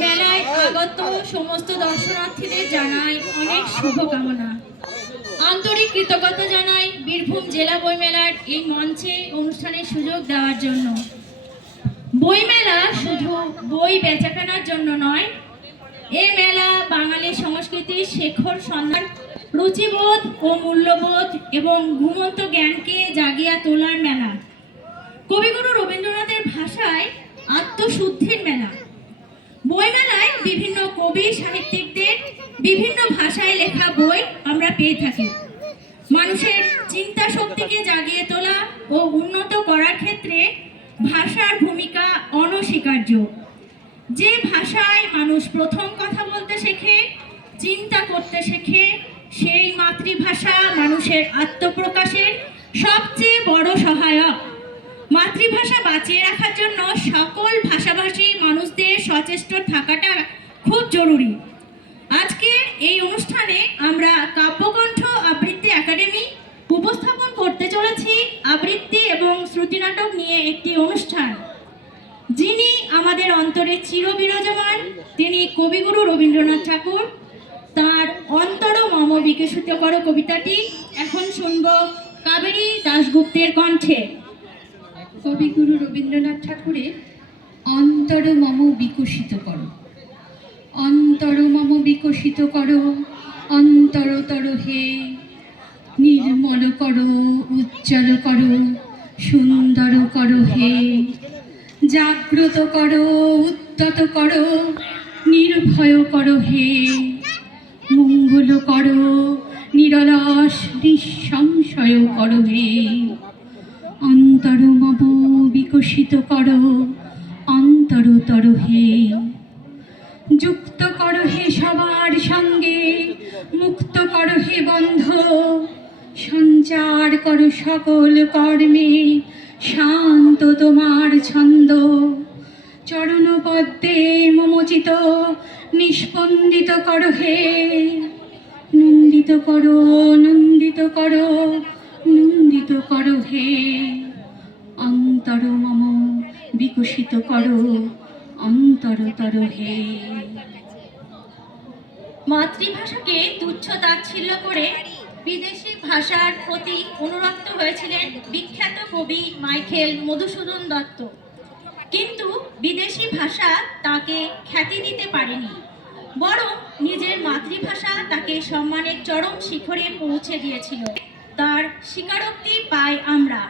মেলায় আগত সমস্ত দর্শনার্থীদের জানাই অনেক শুভকামনা। আন্তরিক কৃতজ্ঞতা জানাই বীরভূম জেলা বইমেলার এই মঞ্চে অনুষ্ঠানের সুযোগ দেওয়ার জন্য। বইমেলা শুধু বই বেচাকেনার জন্য নয়, এই মেলা বাঙালির সংস্কৃতির শেখর সন্ধান, রুচিবোধ ও মূল্যবোধ এবং ঘুমন্ত জ্ঞানকে জাগিয়ে তোলার মেলা। কবিগুরু রবীন্দ্রনাথের ভাষায় আত্মশুদ্ধির মেলা। বইমেলায় বিভিন্ন কবি সাহিত্যিকদের বিভিন্ন ভাষায় লেখা বই আমরা পেয়ে থাকি। মানুষের চিন্তা শক্তিকে জাগিয়ে তোলা ও উন্নত করার ক্ষেত্রে ভাষার ভূমিকা অনস্বীকার্য। যে ভাষায় মানুষ প্রথম কথা বলতে শেখে, চিন্তা করতে শেখে, সেই মাতৃভাষা মানুষের আত্মপ্রকাশের সবচেয়ে বড় সহায়ক। মাতৃভাষা বাঁচিয়ে রাখার জন্য সকল ভাষাভাষী মানুষদের সচেষ্ট থাকাটা খুব জরুরি। আজকে এই অনুষ্ঠানে আমরা কাব্যকণ্ঠ আবৃত্তি একাডেমি উপস্থাপন করতে চলেছি আবৃত্তি এবং শ্রুতিনাটক নিয়ে একটি অনুষ্ঠান। যিনি আমাদের অন্তরে চিরবিরাজমান, তিনি কবিগুরু রবীন্দ্রনাথ ঠাকুর। তার অন্তর মম বিকশিত করো কবিতাটি এখন শুনব কাবেরী দাশগুপ্তের কণ্ঠে। কবিগুরু রবীন্দ্রনাথ ঠাকুরের অন্তর মম বিকশিত করো, অন্তর মম বিকশিত করো, অন্তরতর হে, নির্মল করো, উজ্জ্বল করো, সুন্দর করো হে, জাগ্রত করো, উদ্যত করো, নির্ভয় করো হে, মঙ্গল করো, নিরলস নিঃসংশয় করো হে, অন্তর মম বিকশিত করো, অন্তরতর হে, যুক্ত করো হে সবার সঙ্গে, মুক্ত করো হে বন্ধ, সঞ্চার করো সকল কর্মে, শান্ত তোমার ছন্দ, চরণপদ্মে মমচিত নিষ্পন্দিত করো হে, নন্দিত করো, নন্দিত করো, নন্দিত করো হে, অন্তর মম বিকশিত করো, অন্তরতর হে। মাতৃভাষাকে তুচ্ছ তাচ্ছিল্য করে বিদেশি ভাষার প্রতি অনুরক্ত হয়েছিলেন বিখ্যাত কবি মাইকেল মধুসূদন দত্ত। কিন্তু বিদেশি ভাষা তাকে খ্যাতি দিতে পারেনি, বরং নিজের মাতৃভাষা তাকে সম্মানের চরম শিখরে পৌঁছে দিয়েছিল। তার স্বীকারোক্তি পাই আমরা।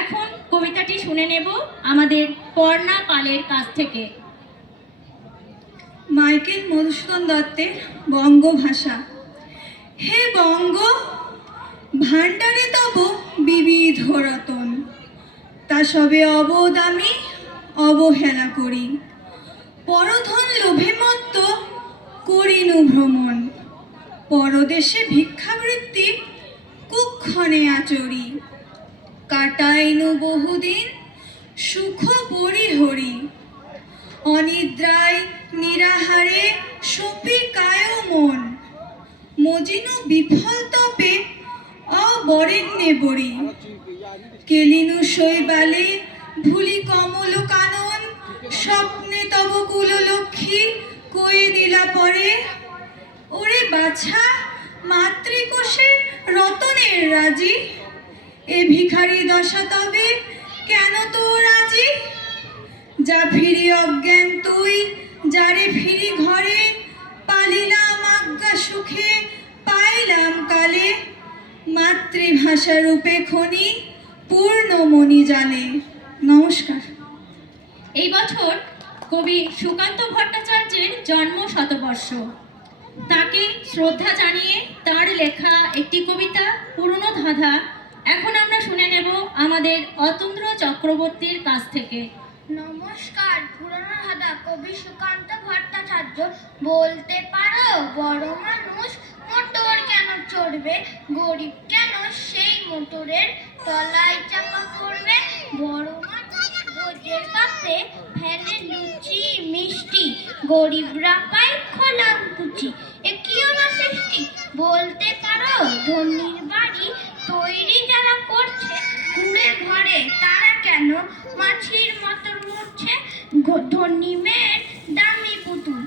এখন কবিতাটি শুনে নেব আমাদের পর্ণা পালের কাছ থেকে। মাইকেল মধুসূদন দত্তের বঙ্গভাষা। হে বঙ্গ, ভাণ্ডারে তব বিবিধ রতন, তা সবে অবোধ আমি অবহেলা করি। পরধন লোভে মত্ত করিনু ভ্রমণ, পরদেশে ভিক্ষাবৃত্তি কুক্ষণে আচরি। কাটাইনু বহুদিন সুখ পরিহরি, অনিদ্রায় নিরাহারে সপি কায় মন। মজিনু বিফল তপে অবরেণ্যে বরি, কেলিনু শৈবালে ভুলি কমল কানন। স্বপ্নে তব কুল লক্ষ্মী কয়ে দিলা পরে, ওরে বাছা মাতৃকোষে রতনের রাজি। এ ভিখারি দশা তবে কেন তোর আজি? যা ফিরি অজ্ঞান তুই, যারে ফিরি ঘরে, পালিলাম আজ্ঞা সুখে, পাইলাম কালে। মাতৃভাষা রূপে খনি পূর্ণমণি জালে। নমস্কার। এই বছর কবি সুকান্ত ভট্টাচার্যের জন্ম শতবর্ষ। তাকে শ্রদ্ধা জানিয়ে তার লেখা একটি কবিতা পুরনো ধাঁধা এখন আমরা শুনে নেব আমাদের অতন্দ্র চক্রবর্তীর কাছ থেকে। নমস্কার। পুরনো ধাঁধা কবি সুকান্ত ভট্টাচার্য। বলতে পারো বড় মানুষ মোটর কেন চড়বে, গরিব কেন সেই মোটরের তলায় চাপা পড়বে? বড় মানুষ রোজের পাতে ফেলে লুচি মিষ্টি, গরিবরা পায় খোলা কুচি। এ কি না সৃষ্টি? বলতে পারো ধনির বাড়ি তৈরি যারা করছে, কুড়ে ঘরে তারা কেন মাছির মতো মরছে? ধনী মেয়ের দামি পুতুল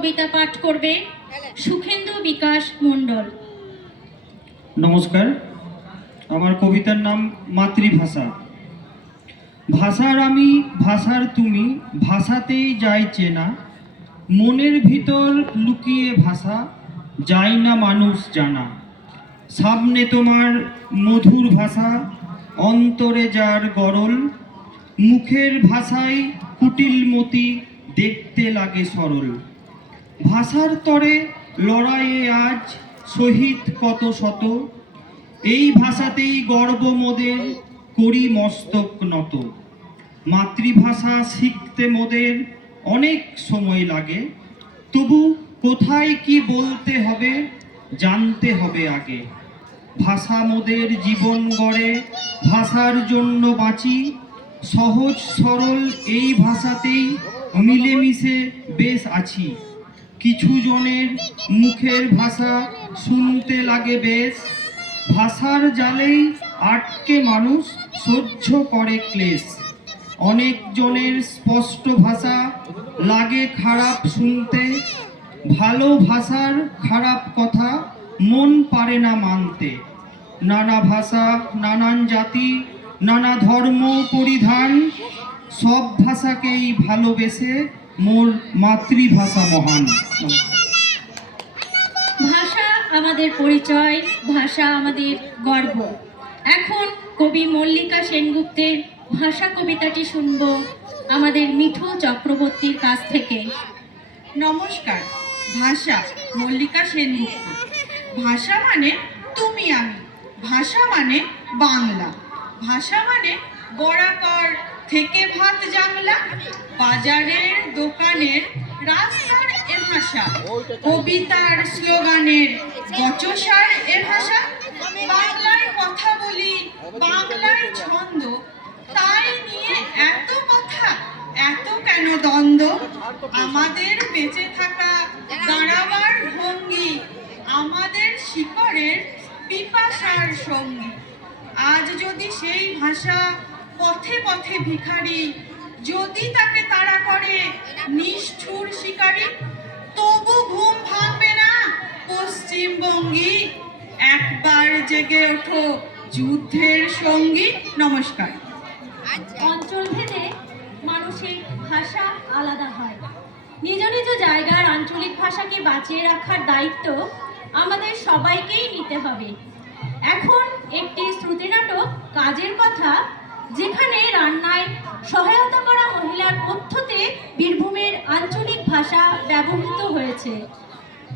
কবিতা পাঠ করবে সুখেন্দু বিকাশ মণ্ডল। নমস্কার, আমার কবিতার নাম মাতৃভাষা। ভাষার আমি, ভাষার তুমি, ভাষাতেই যাই চেনা, মনের ভিতর লুকিয়ে ভাষা যায় না মানুষ জানা। সামনে তোমার মধুর ভাষা, অন্তরে যার গরল, মুখের ভাষায় কুটিলমতি, দেখতে লাগে সরল। ভাষার তরে লড়াইয়ে আজ শহীদ কত শত, এই ভাষাতেই গর্ব মোদের, করি মস্তক নত। মাতৃভাষা শিখতে মোদের অনেক সময় লাগে, তবু কোথায় কি বলতে হবে জানতে হবে আগে। ভাষা মোদের জীবন গড়ে, ভাষার জন্য বাঁচি, সহজ সরল এই ভাষাতেই মিলেমিশে বেশ আছি। কিছু জনের মুখের ভাষা শুনতে লাগে বেশ, ভাষার জালেই আটকে মানুষ সহ্য করে ক্লেশ। অনেক জনের স্পষ্ট ভাষা লাগে খারাপ শুনতে, ভালো ভাষার খারাপ কথা মন পারে না মানতে। নানা ভাষা, নানান জাতি, নানা ধর্ম পরিধান, সব ভাষাকেই ভালোবেসে মোর মাতৃভাষা মহান। ভাষা আমাদের পরিচয়, ভাষা আমাদের গর্ব। এখন কবি মল্লিকা সেনগুপ্তের ভাষা কবিতাটি শুনব আমাদের মিঠু চক্রবর্তীর কাছ থেকে। নমস্কার, ভাষা মল্লিকা সেনগুপ্ত। ভাষা মানে তুমি আমি, ভাষা মানে বাংলা, ভাষা মানে বরাকর থেকে ভাত জাংলা, বাজারের দোকানের রাস্তার এ ভাষা, কবিতার স্লোগানের বচসার এ ভাষা। বাংলায় কথা বলি, বাংলায় ছন্দ, তাই নিয়ে এত কথা, এত কেন দ্বন্দ্ব? আমাদের বেঁচে থাকা দাঁড়াবার ভঙ্গি, আমাদের শিকড়ের পিপাসার সঙ্গী। আজ যদি সেই ভাষা পথে পথে ভিখারি, যদি তাকে তাড়া করে নিষ্ঠুর শিকারী, তবু ঘুম ভাঙবে না পশ্চিমবঙ্গী। একবার জেগে ওঠো যুদ্ধের সঙ্গী। নমস্কার। অঞ্চল ভেদে মানুষের ভাষা আলাদা হয়। নিজ নিজ জায়গার আঞ্চলিক ভাষাকে বাঁচিয়ে রাখার দায়িত্ব আমাদের সবাইকেই নিতে হবে। এখন একটি শ্রুতিনাটক কাজের কথা, যেখানে রান্নায় সহায়তা করা মহিলার পদ্ধতিতে বীরভূমের আঞ্চলিক ভাষা ব্যবহৃত হয়েছে।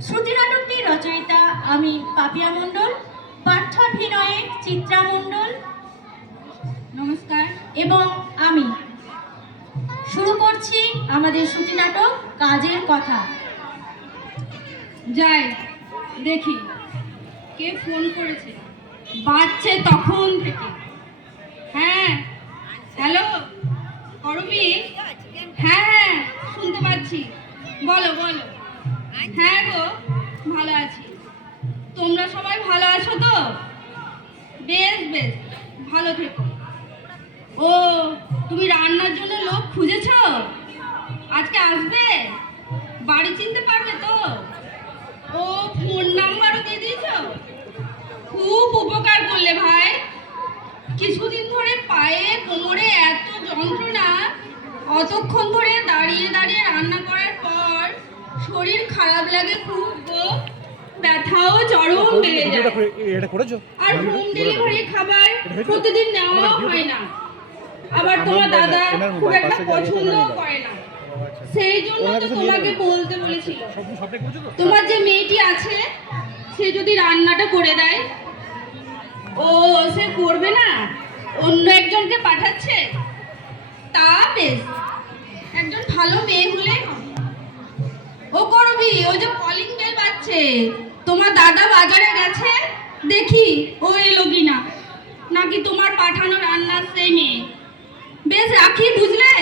শ্রুতিনাটকটির রচয়িতা আমি পাপিয়া মণ্ডল, পাঠ্যাভিনয়ে চিত্রা মণ্ডল, নমস্কার, এবং আমি। শুরু করছি আমাদের শ্রুতিনাটক কাজের কথা। যাই দেখি কে ফোন করেছে, বাজছে তখন থেকে। হ্যাঁ, হ্যালো করবি? হ্যাঁ হ্যাঁ, শুনতে পাচ্ছি, বলো বলো। হ্যাঁ গো, ভালো আছি। তোমরা সবাই ভালো আছো তো? বেশ বেশ, ভালো থেকো। ও, তুমি রান্নার জন্য লোক খুঁজেছো? আজকে আসবে? বাড়ি চিনতে পারবে তো? ও, ফোন নাম্বারও দিয়ে দিয়েছো? খুব উপকার করলে ভাই। কিছুদিন ধরে পায়ে কোমরে এত যন্ত্রণা, অতক্ষণ ধরে দাঁড়িয়ে দাঁড়িয়ে রান্না করার পর শরীর খারাপ লাগে খুব গো। ব্যথাও চরম বেড়ে যায়। আর হোম ডেলিভারি খাবার প্রতিদিন নেওয়া হয় না। আবার তোমার দাদা খুব একটা পছন্দও করে না। সেই জন্য তো তোমাকে বলতে বলেছিল, তোমার যে মেয়েটি আছে সে যদি রান্নাটা করে দেয়। ও, সে করবে না, অন্য একজনকে পাঠাচ্ছে। তা বেশ, একজন ভালো মেয়ে হলে। ও করবি, ওই যে কলিং বেল বাজছে, তোমার দাদা বাজারে গেছে, দেখি ও এলো কিনা, নাকি তোমার পাঠানো রান্নার সেই মেয়ে। বেশ, রাখি বুঝলে,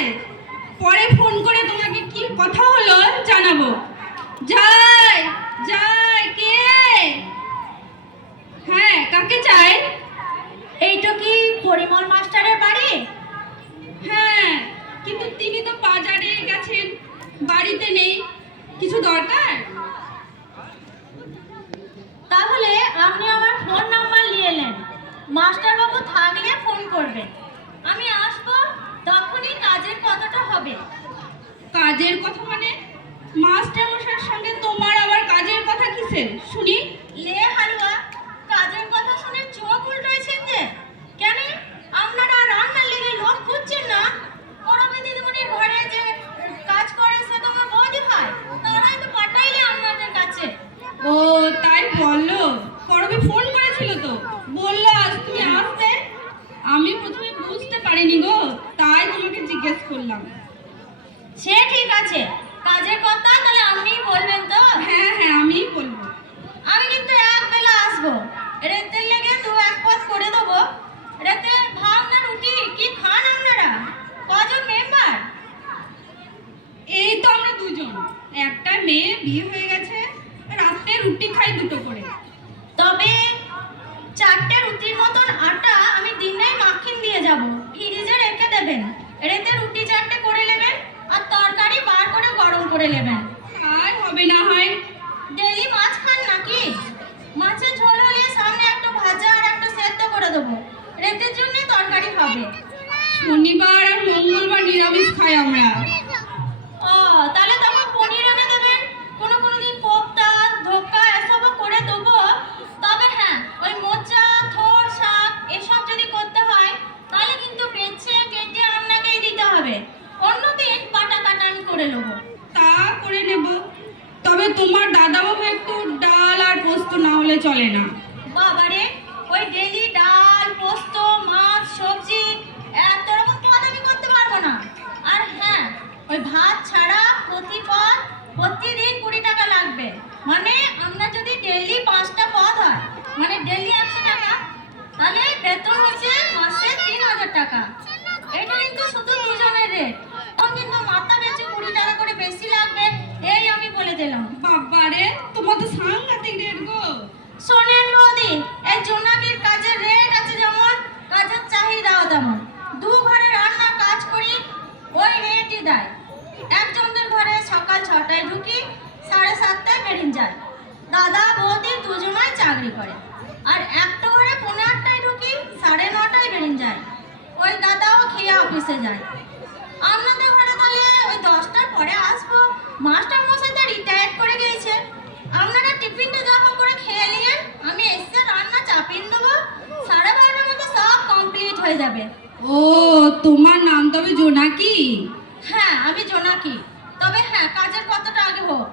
পরে ফোন করে তোমাকে কি কথা হলো জানাবো। যাই যাই। কে? হ্যাঁ, কাকে চাই? এইটা কি পরিমল মাস্টারের বাড়ি? হ্যাঁ, কিন্তু তিনি তো বাজারে গেছেন, বাড়িতে নেই। কিছু দরকার? মাস্টারবাবু থাকলে ফোন করবেন, আমি আসবো, তখনই কাজের কথাটা হবে। কাজের কথা মানে? মাস্টার মশাইয়ের সঙ্গে তোমার আবার কাজের কথা কিসের শুনি? লে হালুয়া, কাজের কথা শুনে চোখ উল্টাইছেন যে? কেন আপনারা রান্নার লেগে লোক খুঁজছেন না? পরমে দিদিমণির ঘরে যে কাজ করে সে তো আমার বৌদি হয়, তারাই তো পাঠাইলে আপনাদের কাছে। ও তাই বললো? করবি ফোন করেছিল তো, বললো আজ তুমি আসবে। আমি প্রথমে বুঝতে পারিনি গো, তাই তোমাকে জিজ্ঞেস করলাম। সে ঠিক আছে, কাজের কথা তাহলে আপনিই বলবেন তো? হ্যাঁ হ্যাঁ আমিই বলবো। আমি কিন্তু এক বেলা আসবো, রেতের লেগে দু এক পথ করে দেবো। রেতে ভাত না রুটি কি খান আপনারা? কজন মেম্বার? এই তো আমরা দুজন, একটা মেয়ে বিয়ে হয়ে গেছে, রাতে রুটি খাই দুটো করে। তবে 4টে রুটির মতন আটা আমি দিনেই মাখিন দিয়ে যাব, ফ্রিজে রেখে দেবেন। রেতে রুটি 4টে করে নেবেন আর তরকারি বার করে গরম করে নেবেন। আর হবে না হয়। ডেইলি মাছ খান নাকি? মাছের ঝোল হলে সামনে একটা ভাজা আর একটা সেদ্ধ করে দেবো, রেতের জন্য তরকারি হবে। শনিবার আর মঙ্গলবার নিরামিষ খাই আমরা। ও তাহলে তখন পনির এনে দেবেন, কোনো কোনো দিন কোপ্তা ধোক্কা এসবও করে দেবো। তবে হ্যাঁ, ওই মোচা থোড় শাক এসব যদি করতে হয় তাহলে কিন্তু বেছে কেটে আপনাকেই দিতে হবে, অন্যদিন পাটা কাটা আমি করে নেবো। তা করে নেব, তবে তোমার দাদাবাবু একটু ডাল আর পোস্ত না হলে চলে না। বাবারে, ওই ডেলি ডাল পোস্ত মাছ সবজি এত রকম পদ আমি করতে পারবো না। আর হ্যাঁ, ওই ভাত ছাড়া প্রতিদিন 20 টাকা লাগবে। মানে আমরা যদি ডেলি 5টা পদ হয়, মানে ডেলি 100 টাকা, তাহলে বেতন হচ্ছে মাসে 3000 টাকা। এটা কিন্তু শুধু দুজনের রেট, তখন কিন্তু মাথা বেচে 20 টাকা করে বেশি লাগবে, এই আমি বলে দিলাম। বাবারে, তোমার তো সাংঘাতিক রেট গো। শোনেন বৌদি, এই জোনাকির কাজের রেট আছে যেমন, কাজের চাহিদাও তেমন। দু ঘরে রান্নার কাজ করি, ওই রেটই দেয়। একজনদের ঘরে সকাল 6টায় ঢুকি, 7:30টায় বেরিয়ে যায়। দাদা বৌদি দুজনাই চাকরি করে। আর একটা ঘরে 8:30টায় ঢুকি, 9:30টায় বেরিয়ে যায়। ওই দাদাও খেয়ে অফিসে যায়। আপনাদের ঘরে তাহলে ওই 10টার পরে আসবো, মাস্টার মশাই তো রিটায়ার করে গিয়েছে। আপনারা টিফিনটা জমা করে খেয়ে নিয়েন, আমি এসে রান্না চাপিয়ে দেবো, 12:30টার মধ্যে সব কমপ্লিট হয়ে যাবে। ও তোমার নাম তবে জোনাকি? হ্যাঁ আমি জোনাকি, তবে হ্যাঁ কাজের কথাটা আগে হোক।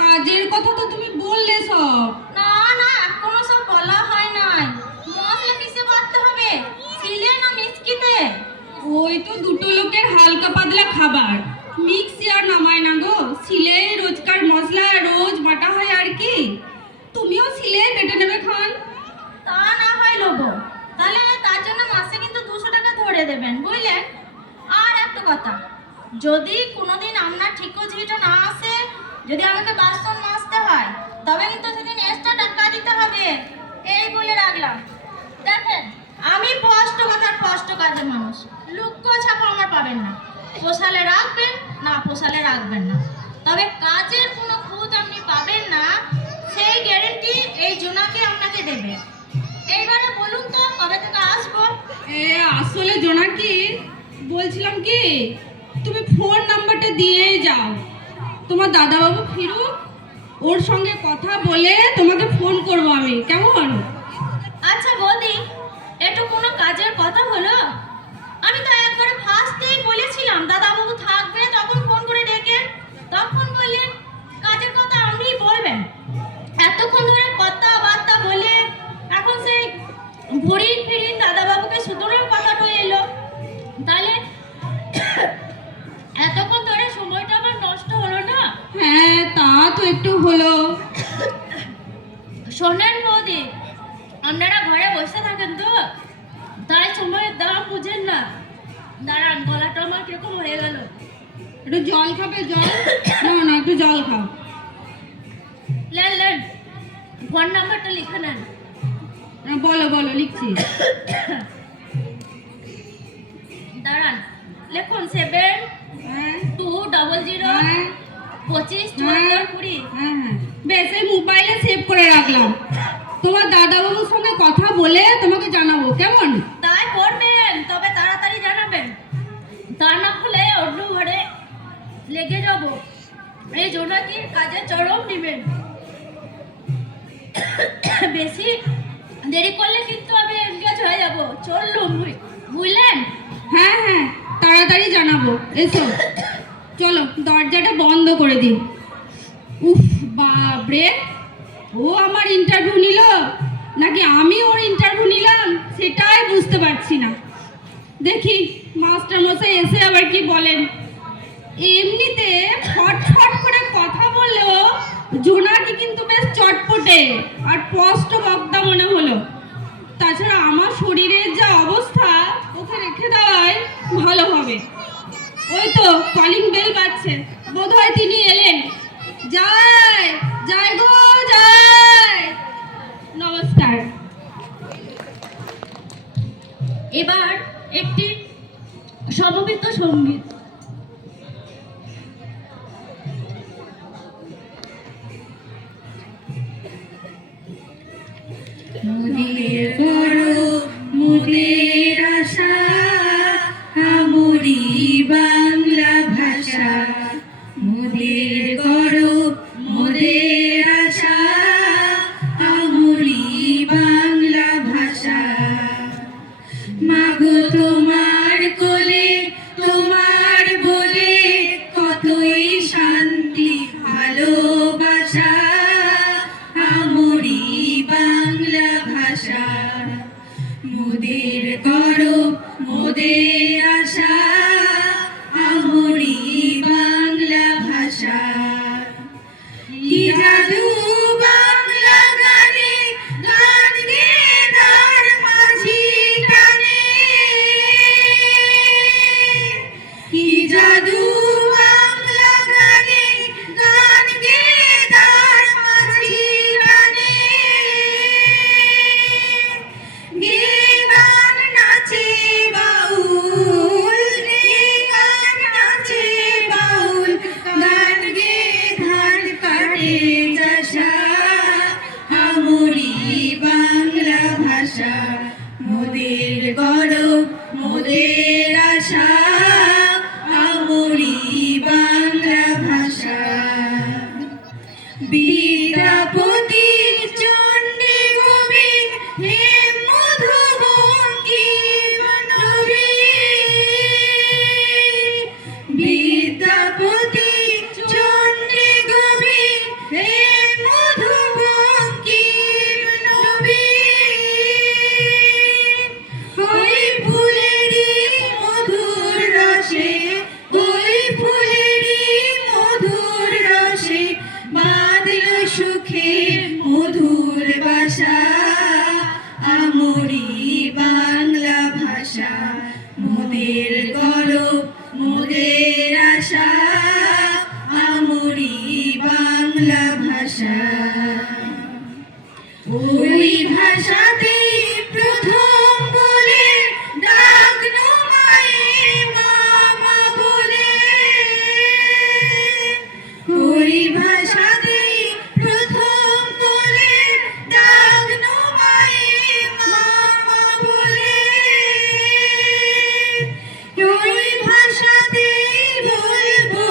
কাজের কথা তো তুমি বললে সব। না না, এখনো সব বলা হয় নাই। মশলা কিসে বাটতে হবে, সিলে না মিক্সিতে? ওই তো দুটো লোকের হালকা পাতলা খাবার, মিক্সি আর নামায় না গো, সিলে রোজকার মশলা রোজ বাটা হয় আর কি। তুমিও সিলে বেটে নেবে খান। তা না হয় লোবো, তাহলে তার জন্য মাসে কিন্তু 200 টাকা ধরে দেবেন, বুঝলেন? আর একটা কথা, যদি কোনোদিন আপনার ঠিকো না আসে, যদি আমাকে বাসন মাজতে হয়, তবে কিন্তু সেদিন এক্সট্রা টাকা দিতে হবে, এই বলে রাখলাম। দেখেন, আমি স্পষ্ট কাজের মানুষ, লুক্ক ছাপা আমার পাবেন না। পোষালে রাখবেন, না পোষালে রাখবেন না, তবে কাজের কোনো খুঁত আপনি পাবেন না, সেই গ্যারেন্টি এই জোনাকি আপনাকে দেবে। এইবারে বলুন তো কবে থেকে আসবো? আসলে জোনাকি বলছিলাম কি, তুমি ফোন নাম্বারটা দিয়েই যাও, তোমার দাদাবাবু ফিরুক, ওর সঙ্গে কথা বলে তোমাকে ফোন করবো আমি, কেমন? আচ্ছা বৌদি, একটু কোনো কাজের কথা হলো? আমি তো একবারে ফার্স্টেই বলেছিলাম দাদাবাবু থাকবে, তখন ফোন করে ডেকেন, তখন বললেন কাজের কথা আপনিই বলবেন। এতক্ষণ ধরে কথাবার্তা বলে এখন সেই ফিরিন দাদাবাবুকে সুতরাং কথাটা এলো, তাহলে এতক্ষণ ধরে সময়টা আমার নষ্ট হলো না? হ্যাঁ তা তো একটু হলো। শোনেন বৌদি, আপনারা ঘরে বসে থাকেন তো, তাই সময়ের দাম বুঝেন না। দাঁড়ান, গলাটা আমার কিরকম হয়ে গেল। একটু জল খাবে? জল না একটু জল খাও। লেন ফোন নাম্বারটা লিখে নেন। বলো বলো, লিখছি। দাঁড়ান, লিখুন 7 হ্যাঁ 200 হ্যাঁ 25 74 20। হ্যাঁ হ্যাঁ, বেশ এই মোবাইলে সেভ করে রাখলাম। তোমার দাদাবাবুর সঙ্গে কথা বলে তোমাকে জানাবো, কেমন? তাই করবেন, তবে তাড়াতাড়ি জানাবেন, তা না হলে অন্য ঘরে লেগে যাব। এই জোনাকির কাজে চরম নেবেন। বেশি দেরি করলে কিন্তু আমি এনগেজ হয়ে যাব। চললুম, বুঝলেন? হ্যাঁ হ্যাঁ, তাড়াতাড়ি জানাবো। এসো, চলো দরজাটা বন্ধ করে দিই। উফ বাবরে, ও আমার ইন্টারভিউ নিল নাকি আমি ওর ইন্টারভিউ নিলাম সেটাই বুঝতে পারছি না। দেখি মাস্টার মশাই এসে আবার কি বলেন। এমনিতে ফটফট করে কথা বললেও জোনাকি কিন্তু বেশ চটপটে আর স্পষ্ট বক্তা মনে হলো। তাছাড়া আমার শরীরের যা অবস্থা, ওকে রেখে দেওয়াই ভালো হবে। ওই তো কলিং বেল বাজছে, বোধহয় তিনি এলেন। যাই যাই গো যাই। নমস্কার। এবার একটি সমবেত সঙ্গীত। মোদের করো মোদের আশা, আমরি বাংলা ভাষা। মোদের করো মোদের আশা, আমরি বাংলা ভাষা। মাগো তোমার কোলে তোমার বলে কতই শান্তি ভালোবাসা, আমরি বাংলা ভাষা। মোদের করো মোদের আশা, আমরি বাংলা ভাষা। কি জাদু বাংলা গানে, গান গেয়ে তার মাঝি টানে। কি জাদু বাংলা গানে, গান গেয়ে তার মাঝি টানে। গেয়ে গান নাচে বাউল, গেয়ে গান নাচে বাউল। গান গেয়ে ধান কাটে চাষা, আমরি বাংলা ভাষা। মোদের গৌরব মোদের আশা, আমরি বাংলা ভাষা। বিদ্যাপতি চণ্ডী গোবিন্দ হে মধুবঙ্কিম নবী। বিদ্যাপতি চণ্ডী গোবিন্দ হে মধুবঙ্কিম নবী। ওই ফুলেরই মধুর রসে, ওই ফুলেরই মধুর রসে বাঁধল সুখে মধুর বাসা, আমরি বাংলা ভাষা। মোদের গৌরব মোদের আশা, আমরি বাংলা ভাষা। ওই ভাষাতে প্রথম বলে ডাকনো মায়ে মামা বলে। ওই ভাষাতে প্রথম বলে ডাকনো মায়ে মামা বলে। ওই ভাষাতেই বলবো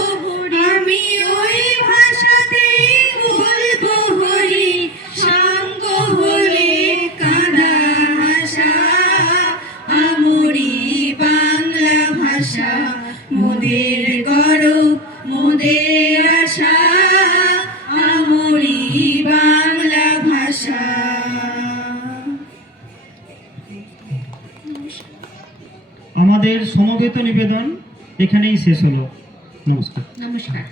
আমি, ওই ভাষাতেই বলবো হরি। সাঙ্গ হলে কাঁদা হাসা, আমরি বাংলা ভাষা। মোদের গৌরব মোদের আশা, আমরি বাংলা ভাষা। আমাদের সমবেত নিবেদন এখানেই শেষ হলো। নমস্কার। নমস্কার।